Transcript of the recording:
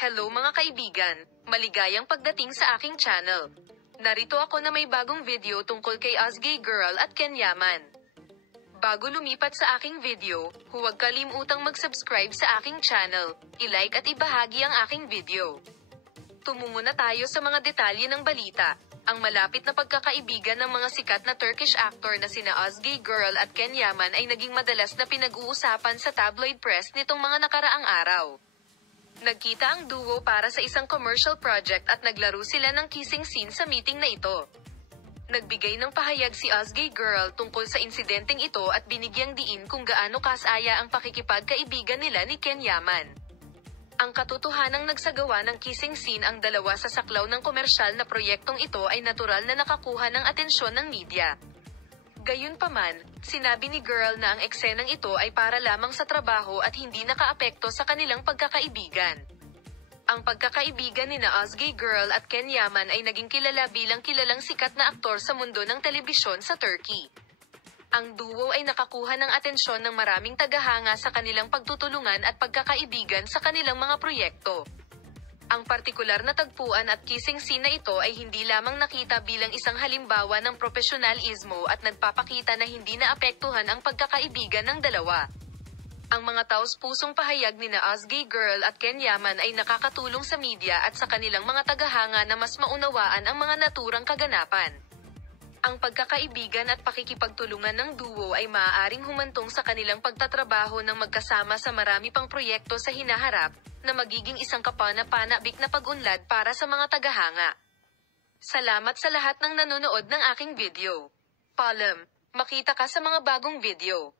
Hello mga kaibigan, maligayang pagdating sa aking channel. Narito ako na may bagong video tungkol kay Azgay Girl at Ken Yaman. Bago lumipat sa aking video, huwag kalimutang mag-subscribe sa aking channel, i-like at ibahagi ang aking video. Tumungo na tayo sa mga detalye ng balita. Ang malapit na pagkakaibigan ng mga sikat na Turkish actor na sina Azgay Girl at Ken Yaman ay naging madalas na pinag-uusapan sa tabloid press nitong mga nakaraang araw. Nagkita ang duo para sa isang commercial project at naglaro sila ng kissing scene sa meeting na ito. Nagbigay ng pahayag si Azgay Girl tungkol sa insidenteng ito at binigyang diin kung gaano kasaya ang pakikipagkaibigan nila ni Ken Yaman. Ang katotohanang nagsagawa ng kissing scene ang dalawa sa saklaw ng komersyal na proyektong ito ay natural na nakakuha ng atensyon ng media. Gayunpaman, sinabi ni Girl na ang eksenang ito ay para lamang sa trabaho at hindi nakaapekto sa kanilang pagkakaibigan. Ang pagkakaibigan nina Azgay Girl at Ken Yaman ay naging kilala bilang kilalang sikat na aktor sa mundo ng telebisyon sa Turkey. Ang duo ay nakakuha ng atensyon ng maraming tagahanga sa kanilang pagtutulungan at pagkakaibigan sa kanilang mga proyekto. Ang partikular na tagpuan at kissing scene na ito ay hindi lamang nakita bilang isang halimbawa ng profesionalismo at nagpapakita na hindi naapektuhan ang pagkakaibigan ng dalawa. Ang mga taos-pusong pahayag nina Azgay Girl at Ken Yaman ay nakakatulong sa media at sa kanilang mga tagahanga na mas maunawaan ang mga naturang kaganapan. Ang pagkakaibigan at pakikipagtulungan ng duo ay maaaring humantong sa kanilang pagtatrabaho ng magkasama sa marami pang proyekto sa hinaharap, na magiging isang kapana-panabik na pag-unlad para sa mga tagahanga. Salamat sa lahat ng nanonood ng aking video. Paalam, makita ka sa mga bagong video.